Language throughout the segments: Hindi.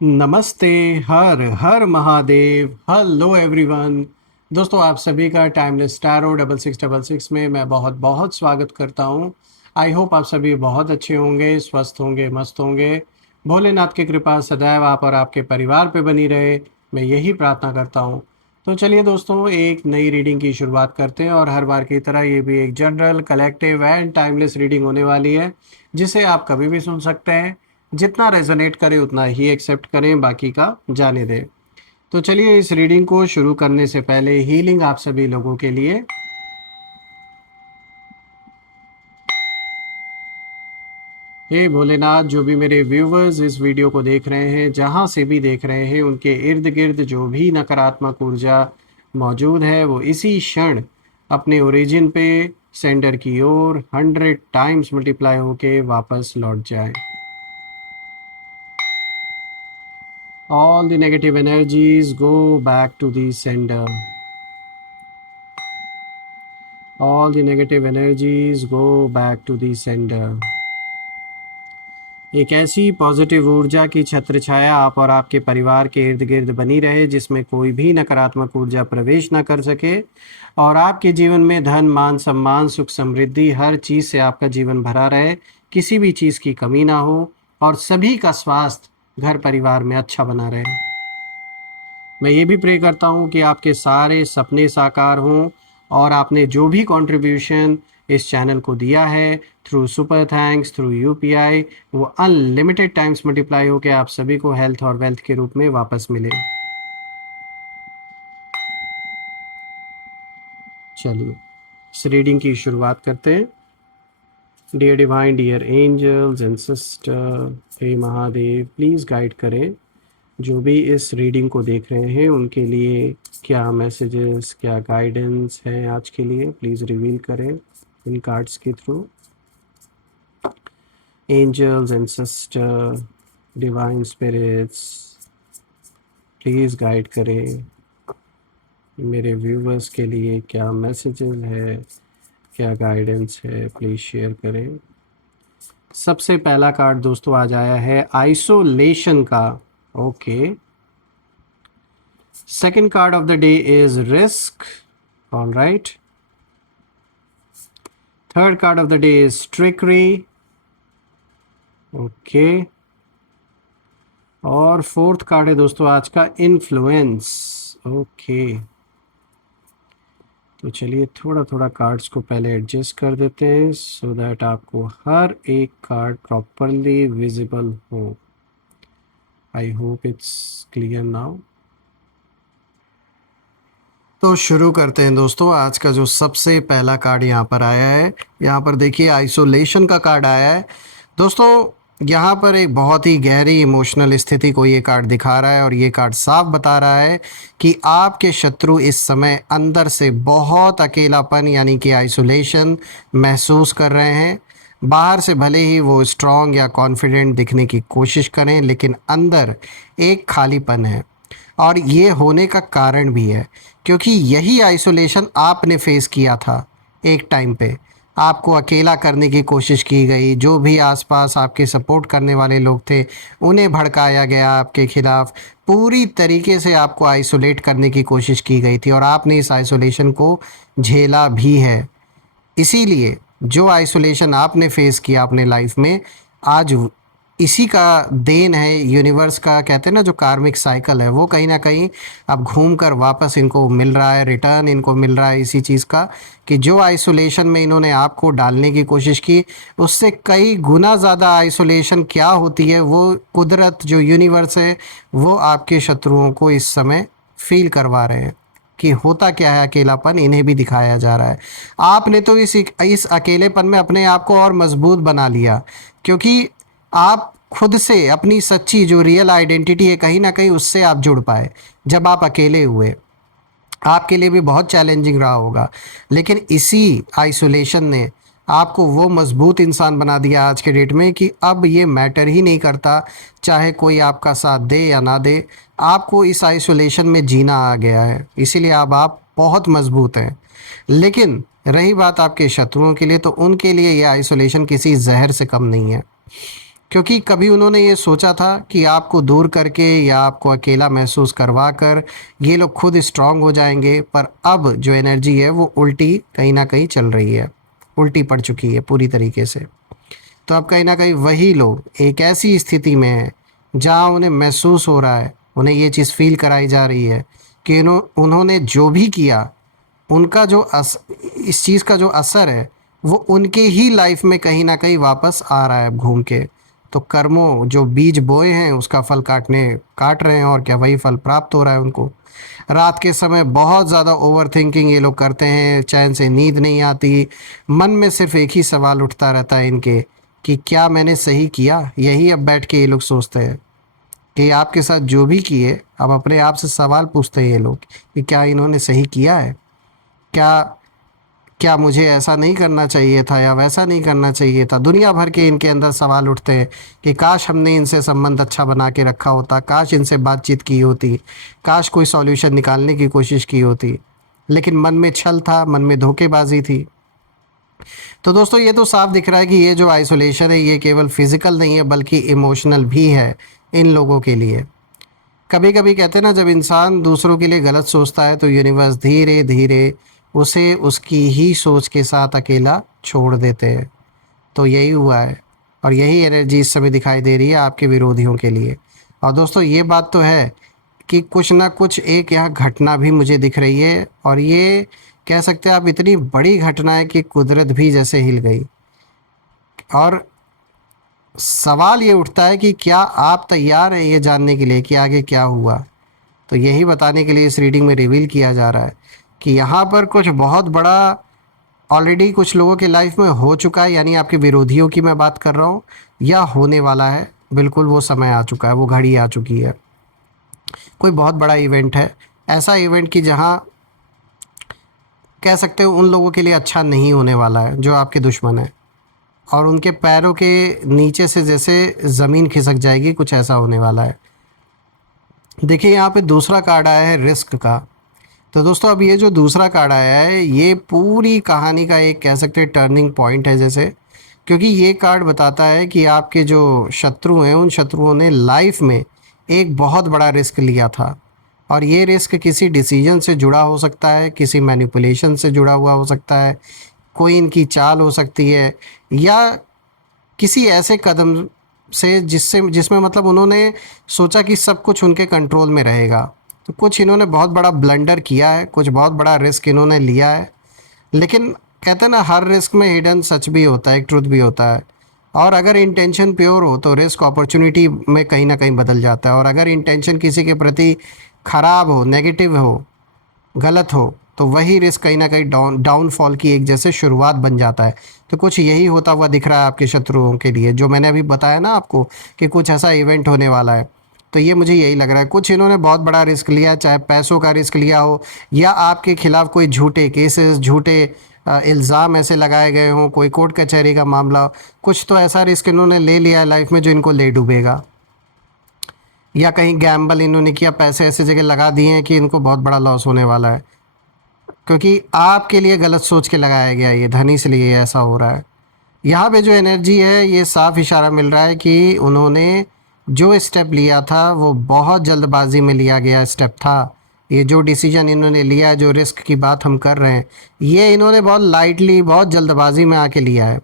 नमस्ते। हर हर महादेव। Hello everyone. दोस्तों, आप सभी का टाइमलेस टैरो 6666 में मैं बहुत बहुत स्वागत करता हूं। आई होप आप सभी बहुत अच्छे होंगे, स्वस्थ होंगे, मस्त होंगे। भोलेनाथ की कृपा सदैव आप और आपके परिवार पे बनी रहे, मैं यही प्रार्थना करता हूं। तो चलिए दोस्तों, एक नई रीडिंग की शुरुआत करते हैं और हर बार की तरह ये भी एक general, collective and timeless reading होने वाली है, जिसे आप कभी भी सुन सकते हैं। जितना रेजोनेट करे उतना ही एक्सेप्ट करें, बाकी का जाने दें। तो चलिए इस रीडिंग को शुरू करने से पहले हीलिंग आप सभी लोगों के लिए। हे भोलेनाथ, जो भी मेरे व्यूवर्स इस वीडियो को देख रहे हैं, जहां से भी देख रहे हैं, उनके इर्द गिर्द जो भी नकारात्मक ऊर्जा मौजूद है वो इसी क्षण अपने ओरिजिन पे सेंडर की ओर 100 टाइम्स मल्टीप्लाई होके वापस लौट जाए। All the negative energies go back to the sender. All the negative energies go back to the sender. एक ऐसी पॉजिटिव ऊर्जा की छत्र छाया आप और आपके परिवार के इर्द गिर्द बनी रहे, जिसमें कोई भी नकारात्मक ऊर्जा प्रवेश ना कर सके, और आपके जीवन में धन, मान, सम्मान, सुख, समृद्धि, हर चीज़ से आपका जीवन भरा रहे, किसी भी चीज़ की कमी ना हो, और सभी का स्वास्थ्य घर परिवार में अच्छा बना रहे। मैं ये भी प्रे करता हूँ कि आपके सारे सपने साकार हों, और आपने जो भी कंट्रीब्यूशन इस चैनल को दिया है through super thanks, through UPI, वो अनलिमिटेड टाइम्स मल्टीप्लाई होकर आप सभी को हेल्थ और वेल्थ के रूप में वापस मिले। चलिए इस रीडिंग की शुरुआत करते हैं। Dear divine, dear angels and sister, हे महादेव, प्लीज़ गाइड करें जो भी इस रीडिंग को देख रहे हैं, उनके लिए क्या मैसेजेस, क्या गाइडेंस हैं आज के लिए, प्लीज़ रिवील करें इन कार्ड्स के through. Angels and sister, divine spirits, please guide करें मेरे व्यूवर्स के लिए क्या मैसेजेस है, क्या गाइडेंस है, प्लीज़ शेयर करें। सबसे पहला कार्ड दोस्तों आज आया है आइसोलेशन का। Okay. Second card of the day is risk. All right. Third card of the day is trickery. Okay. और फोर्थ कार्ड है दोस्तों आज का इन्फ्लुएंस। ओके। तो चलिए थोड़ा थोड़ा कार्ड्स को पहले एडजस्ट कर देते हैं सो दैट आपको हर एक कार्ड प्रॉपरली विजिबल हो। I hope it's clear now. तो शुरू करते हैं दोस्तों। आज का जो सबसे पहला कार्ड यहाँ पर आया है, यहाँ पर देखिए आइसोलेशन का कार्ड आया है दोस्तों। यहाँ पर एक बहुत ही गहरी इमोशनल स्थिति को ये कार्ड दिखा रहा है, और ये कार्ड साफ बता रहा है कि आपके शत्रु इस समय अंदर से बहुत अकेलापन यानी कि आइसोलेशन महसूस कर रहे हैं। बाहर से भले ही वो स्ट्रॉन्ग या कॉन्फिडेंट दिखने की कोशिश करें, लेकिन अंदर एक खालीपन है, और ये होने का कारण भी है क्योंकि यही आइसोलेशन आपने फेस किया था। एक टाइम पे आपको अकेला करने की कोशिश की गई, जो भी आसपास आपके सपोर्ट करने वाले लोग थे उन्हें भड़काया गया आपके खिलाफ, पूरी तरीके से आपको आइसोलेट करने की कोशिश की गई थी, और आपने इस आइसोलेशन को झेला भी है। इसीलिए जो आइसोलेशन आपने फेस किया अपने लाइफ में, आज इसी का देन है यूनिवर्स का, कहते हैं ना जो कार्मिक साइकिल है, वो कहीं ना कहीं अब घूम कर वापस इनको मिल रहा है, रिटर्न इनको मिल रहा है इसी चीज़ का, कि जो आइसोलेशन में इन्होंने आपको डालने की कोशिश की, उससे कई गुना ज़्यादा आइसोलेशन क्या होती है, वो कुदरत जो यूनिवर्स है वो आपके शत्रुओं को इस समय फील करवा रहे हैं कि होता क्या है अकेलापन, इन्हें भी दिखाया जा रहा है। आपने तो इस अकेलेपन में अपने आप को और मजबूत बना लिया, क्योंकि आप खुद से अपनी सच्ची जो रियल आइडेंटिटी है कहीं ना कहीं उससे आप जुड़ पाए। जब आप अकेले हुए, आपके लिए भी बहुत चैलेंजिंग रहा होगा, लेकिन इसी आइसोलेशन ने आपको वो मजबूत इंसान बना दिया आज के डेट में कि अब ये मैटर ही नहीं करता चाहे कोई आपका साथ दे या ना दे, आपको इस आइसोलेशन में जीना आ गया है। इसीलिए अब आप बहुत मजबूत हैं। लेकिन रही बात आपके शत्रुओं के लिए, तो उनके लिए ये आइसोलेशन किसी जहर से कम नहीं है। क्योंकि कभी उन्होंने ये सोचा था कि आपको दूर करके या आपको अकेला महसूस करवा कर ये लोग खुद स्ट्रांग हो जाएंगे, पर अब जो एनर्जी है वो उल्टी कहीं ना कहीं चल रही है, उल्टी पड़ चुकी है पूरी तरीके से। तो अब कहीं ना कहीं वही लोग एक ऐसी स्थिति में हैं जहाँ उन्हें महसूस हो रहा है, उन्हें ये चीज़ फील कराई जा रही है कि उन्होंने जो भी किया, उनका जो इस चीज़ का जो असर है वो उनके ही लाइफ में कहीं ना कहीं वापस आ रहा है अब घूम के। तो कर्मों जो बीज बोए हैं उसका फल काट रहे हैं, और क्या वही फल प्राप्त हो रहा है उनको। रात के समय बहुत ज़्यादा ओवर थिंकिंग ये लोग करते हैं, चैन से नींद नहीं आती, मन में सिर्फ एक ही सवाल उठता रहता है इनके कि क्या मैंने सही किया। यही अब बैठ के ये लोग सोचते हैं कि आपके साथ जो भी किए, अब अपने आप से सवाल पूछते हैं ये लोग कि क्या इन्होंने सही किया है, क्या क्या मुझे ऐसा नहीं करना चाहिए था या वैसा नहीं करना चाहिए था। दुनिया भर के इनके अंदर सवाल उठते हैं कि काश हमने इनसे संबंध अच्छा बना के रखा होता, काश इनसे बातचीत की होती, काश कोई सॉल्यूशन निकालने की कोशिश की होती, लेकिन मन में छल था, मन में धोखेबाजी थी। तो दोस्तों ये तो साफ दिख रहा है कि ये जो आइसोलेशन है ये केवल फिजिकल नहीं है बल्कि इमोशनल भी है इन लोगों के लिए। कभी कभी कहते हैं ना, जब इंसान दूसरों के लिए गलत सोचता है तो यूनिवर्स धीरे धीरे उसे उसकी ही सोच के साथ अकेला छोड़ देते हैं। तो यही हुआ है, और यही एनर्जी इस समय दिखाई दे रही है आपके विरोधियों के लिए। और दोस्तों ये बात तो है कि कुछ ना कुछ एक यहाँ घटना भी मुझे दिख रही है, और ये कह सकते हैं आप इतनी बड़ी घटना है कि कुदरत भी जैसे हिल गई। और सवाल ये उठता है कि क्या आप तैयार हैं ये जानने के लिए कि आगे क्या हुआ। तो यही बताने के लिए इस रीडिंग में रिवील किया जा रहा है कि यहाँ पर कुछ बहुत बड़ा ऑलरेडी कुछ लोगों के लाइफ में हो चुका है, यानी आपके विरोधियों की मैं बात कर रहा हूँ, या होने वाला है। बिल्कुल वो समय आ चुका है, वो घड़ी आ चुकी है। कोई बहुत बड़ा इवेंट है, ऐसा इवेंट कि जहाँ कह सकते हो उन लोगों के लिए अच्छा नहीं होने वाला है जो आपके दुश्मन हैं, और उनके पैरों के नीचे से जैसे ज़मीन खिसक जाएगी, कुछ ऐसा होने वाला है। देखिए यहाँ पे दूसरा कार्ड आया है रिस्क का। तो दोस्तों अब ये जो दूसरा कार्ड आया है ये पूरी कहानी का एक कह सकते हैं टर्निंग पॉइंट है जैसे, क्योंकि ये कार्ड बताता है कि आपके जो शत्रु हैं उन शत्रुओं ने लाइफ में एक बहुत बड़ा रिस्क लिया था, और ये रिस्क किसी डिसीजन से जुड़ा हो सकता है, किसी मैनिपुलेशन से जुड़ा हुआ हो सकता है, कोई इनकी चाल हो सकती है, या किसी ऐसे कदम से जिसमें मतलब उन्होंने सोचा कि सब कुछ उनके कंट्रोल में रहेगा। तो कुछ इन्होंने बहुत बड़ा ब्लंडर किया है, कुछ बहुत बड़ा रिस्क इन्होंने लिया है। लेकिन कहते हैं ना, हर रिस्क में हिडन सच भी होता है, एक ट्रुथ भी होता है। और अगर इंटेंशन प्योर हो तो रिस्क अपॉर्चुनिटी में कहीं ना कहीं बदल जाता है, और अगर इंटेंशन किसी के प्रति ख़राब हो, नेगेटिव हो, गलत हो, तो वही रिस्क कहीं ना कहीं डाउनफॉल की एक जैसे शुरुआत बन जाता है। तो कुछ यही होता हुआ दिख रहा है आपके शत्रुओं के लिए, जो मैंने अभी बताया ना आपको कि कुछ ऐसा इवेंट होने वाला है। तो ये मुझे यही लग रहा है, कुछ इन्होंने बहुत बड़ा रिस्क लिया, चाहे पैसों का रिस्क लिया हो, या आपके खिलाफ कोई झूठे केसेस, झूठे इल्ज़ाम ऐसे लगाए गए हों, कोई कोर्ट कचहरी का मामला हो। कुछ तो ऐसा रिस्क इन्होंने ले लिया है लाइफ में जो इनको ले डूबेगा, या कहीं गैम्बल इन्होंने किया, पैसे ऐसे जगह लगा दिए हैं कि इनको बहुत बड़ा लॉस होने वाला है, क्योंकि आपके लिए गलत सोच के लगाया गया ये धन, इसलिए ऐसा हो रहा है। यहाँ पे जो एनर्जी है ये साफ इशारा मिल रहा है कि उन्होंने जो स्टेप लिया था वो बहुत जल्दबाजी में लिया गया स्टेप था। ये जो डिसीजन इन्होंने लिया है, जो रिस्क की बात हम कर रहे हैं, ये इन्होंने बहुत लाइटली, बहुत जल्दबाजी में आके लिया है।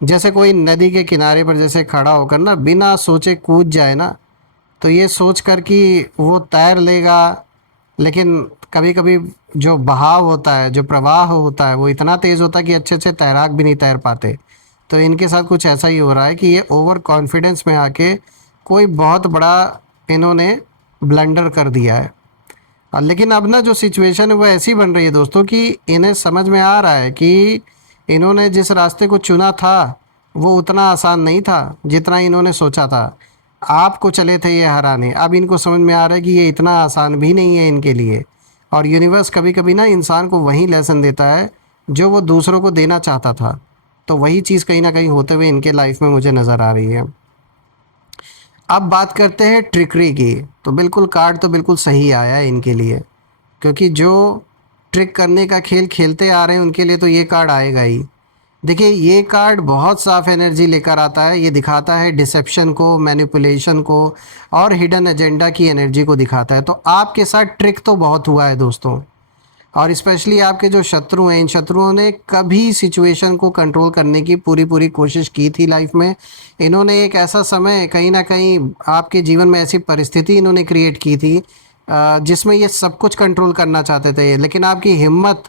जैसे कोई नदी के किनारे पर जैसे खड़ा होकर ना बिना सोचे कूद जाए ना, तो ये सोच कर कि वो तैर लेगा, लेकिन कभी कभी जो बहाव होता है, जो प्रवाह होता है, वो इतना तेज़ होता है कि अच्छे अच्छे तैराक भी नहीं तैर पाते। तो इनके साथ कुछ ऐसा ही हो रहा है कि ये ओवर कॉन्फिडेंस में आके कोई बहुत बड़ा इन्होंने ब्लंडर कर दिया है। लेकिन अब ना जो सिचुएशन है वो ऐसी बन रही है दोस्तों कि इन्हें समझ में आ रहा है कि इन्होंने जिस रास्ते को चुना था वो उतना आसान नहीं था जितना इन्होंने सोचा था। आपको चले थे ये हराने, अब इनको समझ में आ रहा है कि ये इतना आसान भी नहीं है इनके लिए। और यूनिवर्स कभी कभी ना इंसान को वही लेसन देता है जो वो दूसरों को देना चाहता था। तो वही चीज़ कहीं ना कहीं होते हुए इनके लाइफ में मुझे नज़र आ रही है। अब बात करते हैं ट्रिकरी की। तो बिल्कुल कार्ड तो बिल्कुल सही आया है इनके लिए, क्योंकि जो ट्रिक करने का खेल खेलते आ रहे हैं उनके लिए तो ये कार्ड आएगा ही। देखिए ये कार्ड बहुत साफ एनर्जी लेकर आता है। ये दिखाता है डिसेप्शन को, मैनिपुलेशन को और हिडन एजेंडा की एनर्जी को दिखाता है। तो आपके साथ ट्रिक तो बहुत हुआ है दोस्तों, और स्पेशली आपके जो शत्रु हैं, इन शत्रुओं ने कभी सिचुएशन को कंट्रोल करने की पूरी पूरी कोशिश की थी लाइफ में। इन्होंने एक ऐसा समय कहीं ना कहीं आपके जीवन में ऐसी परिस्थिति इन्होंने क्रिएट की थी जिसमें ये सब कुछ कंट्रोल करना चाहते थे, लेकिन आपकी हिम्मत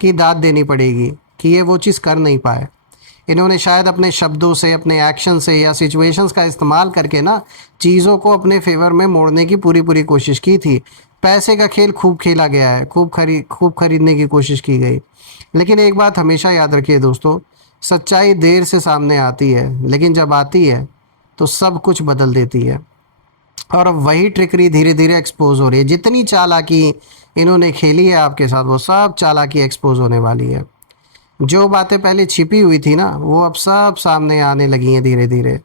की दाद देनी पड़ेगी कि ये वो चीज़ कर नहीं पाए। इन्होंने शायद अपने शब्दों से, अपने एक्शन से या सिचुएशंस का इस्तेमाल करके ना चीज़ों को अपने फेवर में मोड़ने की पूरी पूरी कोशिश की थी। पैसे का खेल खूब खेला गया है, खूब खरीदने की कोशिश की गई। लेकिन एक बात हमेशा याद रखिए दोस्तों, सच्चाई देर से सामने आती है, लेकिन जब आती है तो सब कुछ बदल देती है। और अब वही ट्रिकरी धीरे धीरे एक्सपोज हो रही है। जितनी चालाकी इन्होंने खेली है आपके साथ, वो सब चालाकी एक्सपोज होने वाली है। जो बातें पहले छिपी हुई थी ना, वो अब सब सामने आने लगी हैं धीरे धीरे।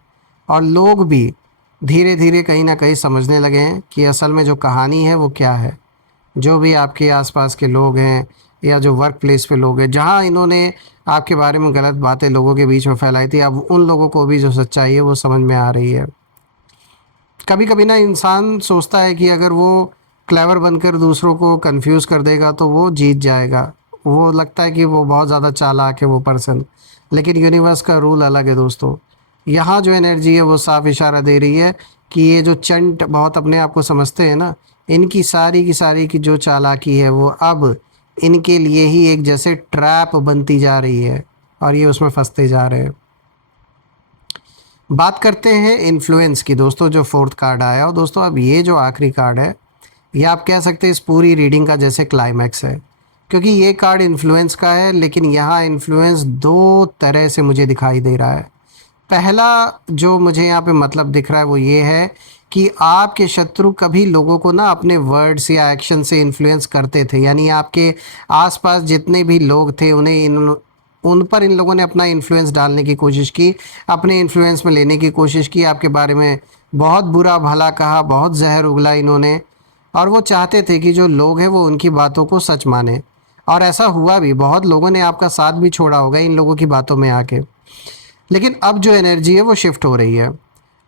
और लोग भी धीरे धीरे कहीं ना कहीं समझने लगे हैं कि असल में जो कहानी है वो क्या है। जो भी आपके आसपास के लोग हैं या जो वर्क प्लेस पे लोग हैं, जहाँ इन्होंने आपके बारे में गलत बातें लोगों के बीच में फैलाई थी, अब उन लोगों को भी जो सच्चाई है वो समझ में आ रही है। कभी कभी ना इंसान सोचता है कि अगर वो क्लेवर बनकर दूसरों को कंफ्यूज कर देगा तो वो जीत जाएगा। वो लगता है कि वो बहुत ज़्यादा चालाक है वो पर्सन, लेकिन यूनिवर्स का रूल अलग है दोस्तों। यहाँ जो एनर्जी है वो साफ इशारा दे रही है कि ये जो चंट बहुत अपने आप को समझते हैं ना, इनकी सारी की जो चालाकी है वो अब इनके लिए ही एक जैसे ट्रैप बनती जा रही है, और ये उसमें फंसते जा रहे हैं। बात करते हैं इन्फ्लुएंस की दोस्तों, जो फोर्थ कार्ड आया। और दोस्तों अब ये जो आखिरी कार्ड है, ये आप कह सकते हैं इस पूरी रीडिंग का जैसे क्लाइमैक्स है, क्योंकि ये कार्ड इन्फ्लुएंस का है। लेकिन यहाँ इन्फ्लुएंस दो तरह से मुझे दिखाई दे रहा है। पहला जो मुझे यहाँ पे मतलब दिख रहा है वो ये है कि आपके शत्रु कभी लोगों को ना अपने वर्ड्स या एक्शन से इन्फ्लुएंस करते थे। यानी आपके आसपास जितने भी लोग थे, उन पर इन लोगों ने अपना इन्फ्लुएंस डालने की कोशिश की, अपने इन्फ्लुएंस में लेने की कोशिश की। आपके बारे में बहुत बुरा भला कहा, बहुत जहर उगला इन्होंने, और वो चाहते थे कि जो लोग हैं वो उनकी बातों को सच माने। और ऐसा हुआ भी, बहुत लोगों ने आपका साथ भी छोड़ा होगा इन लोगों की बातों में आके। लेकिन अब जो एनर्जी है वो शिफ्ट हो रही है,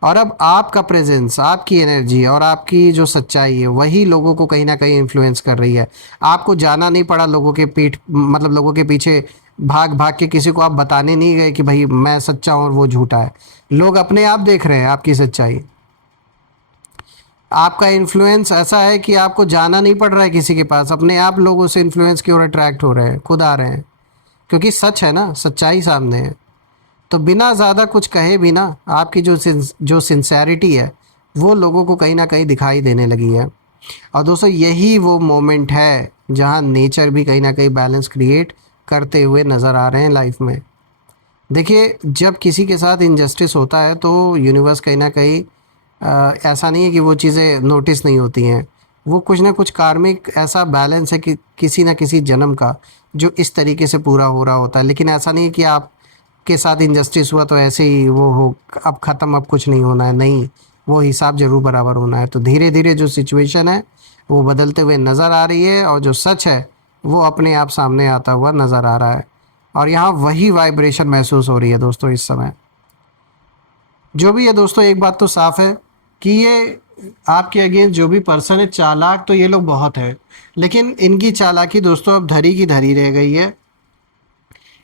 और अब आपका प्रेजेंस, आपकी एनर्जी और आपकी जो सच्चाई है वही लोगों को कहीं ना कहीं इन्फ्लुएंस कर रही है। आपको जाना नहीं पड़ा लोगों के लोगों के पीछे भाग भाग के, किसी को आप बताने नहीं गए कि भाई मैं सच्चा हूँ और वो झूठा है। लोग अपने आप देख रहे हैं आपकी सच्चाई। आपका इन्फ्लुएंस ऐसा है कि आपको जाना नहीं पड़ रहा है किसी के पास, अपने आप लोग उस इन्फ्लुएंस की ओर अट्रैक्ट हो रहे हैं, खुद आ रहे हैं, क्योंकि सच है ना, सच्चाई सामने है। तो बिना ज़्यादा कुछ कहे भी ना, आपकी जो सिंसेरिटी है वो लोगों को कहीं ना कहीं दिखाई देने लगी है। और दोस्तों यही वो मोमेंट है जहाँ नेचर भी कहीं ना कहीं बैलेंस क्रिएट करते हुए नज़र आ रहे हैं लाइफ में। देखिए जब किसी के साथ इनजस्टिस होता है तो यूनिवर्स कहीं ना कहीं ऐसा नहीं है कि वो चीज़ें नोटिस नहीं होती हैं। वो कुछ ना कुछ कार्मिक ऐसा बैलेंस है कि किसी न किसी जन्म का जो इस तरीके से पूरा हो रहा होता है। लेकिन ऐसा नहीं है कि आप के साथ इनजस्टिस हुआ तो ऐसे ही वो हो, अब ख़त्म, अब कुछ नहीं होना है। नहीं, वो हिसाब ज़रूर बराबर होना है। तो धीरे धीरे जो सिचुएशन है वो बदलते हुए नज़र आ रही है, और जो सच है वो अपने आप सामने आता हुआ नज़र आ रहा है। और यहाँ वही वाइब्रेशन महसूस हो रही है दोस्तों इस समय। जो भी है दोस्तों, एक बात तो साफ है कि ये आपके अगेंस्ट जो भी पर्सन है, चालाक तो ये लोग बहुत है, लेकिन इनकी चालाकी दोस्तों अब धरी की धरी रह गई है,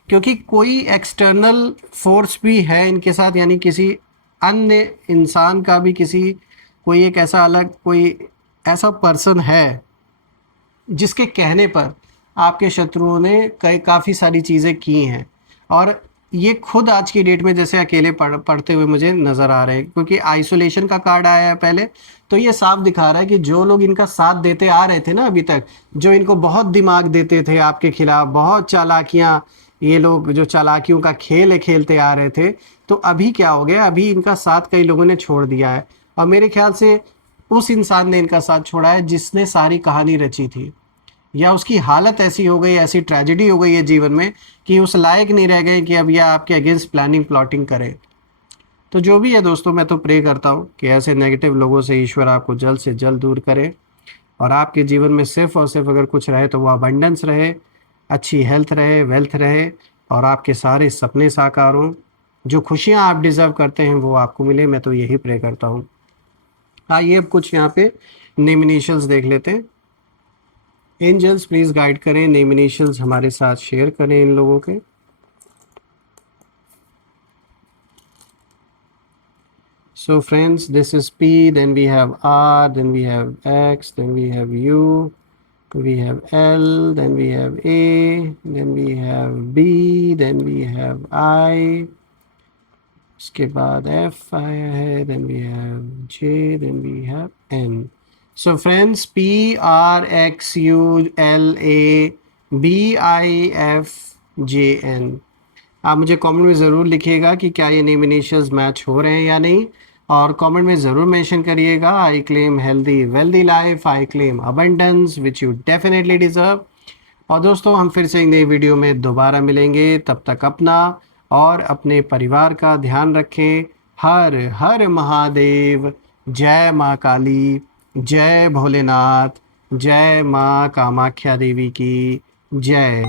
क्योंकि कोई एक्सटर्नल फोर्स भी है इनके साथ। यानी किसी अन्य इंसान का भी, कोई एक ऐसा अलग कोई ऐसा पर्सन है जिसके कहने पर आपके शत्रुओं ने काफ़ी सारी चीज़ें की हैं। और ये खुद आज की डेट में जैसे अकेले पढ़ते हुए मुझे नज़र आ रहे हैं, क्योंकि आइसोलेशन का कार्ड आया है पहले। तो ये साफ दिखा रहा है कि जो लोग इनका साथ देते आ रहे थे ना अभी तक, जो इनको बहुत दिमाग देते थे आपके खिलाफ, बहुत चालाकियाँ, ये लोग जो चालाकियों का खेल खेलते आ रहे थे, तो अभी क्या हो गया, अभी इनका साथ कई लोगों ने छोड़ दिया है। और मेरे ख्याल से उस इंसान ने इनका साथ छोड़ा है जिसने सारी कहानी रची थी, या उसकी हालत ऐसी हो गई, ऐसी ट्रेजेडी हो गई है जीवन में कि उस लायक नहीं रह गए कि अब यह आपके अगेंस्ट प्लानिंग प्लॉटिंग करे। तो जो भी है दोस्तों, मैं तो प्रे करता हूँ कि ऐसे नेगेटिव लोगों से ईश्वर आपको जल्द से जल्द दूर करे, और आपके जीवन में सिर्फ और सिर्फ अगर कुछ रहे तो वो अबंडेंस रहे, अच्छी हेल्थ रहे, वेल्थ रहे, और आपके सारे सपने साकार हों, जो खुशियाँ आप डिज़र्व करते हैं वो आपको मिले, मैं तो यही प्रे करता हूँ। आइए अब कुछ यहाँ पे नेम इनिशियल्स देख लेते हैं। एंजल्स प्लीज़ गाइड करें, नेम इनिशियल्स हमारे साथ शेयर करें इन लोगों के। So friends, this is P, then we have R, then we have X, then we have U, we have L, then we have A, then we have B, then we have I, उसके बाद F आया है, then we have J, then we have N. So friends, P, R, X, U, L, A, B, I, F, J, N. आप मुझे कमेंट में ज़रूर लिखिएगा कि क्या ये नेम इनिशियल्स मैच हो रहे हैं या नहीं, और कमेंट में ज़रूर मेंशन करिएगा I claim healthy wealthy life, I claim abundance which you definitely deserve. और दोस्तों हम फिर से एक नई वीडियो में दोबारा मिलेंगे, तब तक अपना और अपने परिवार का ध्यान रखें। हर हर महादेव, जय माँ काली, जय भोलेनाथ, जय माँ कामाख्या देवी की जय।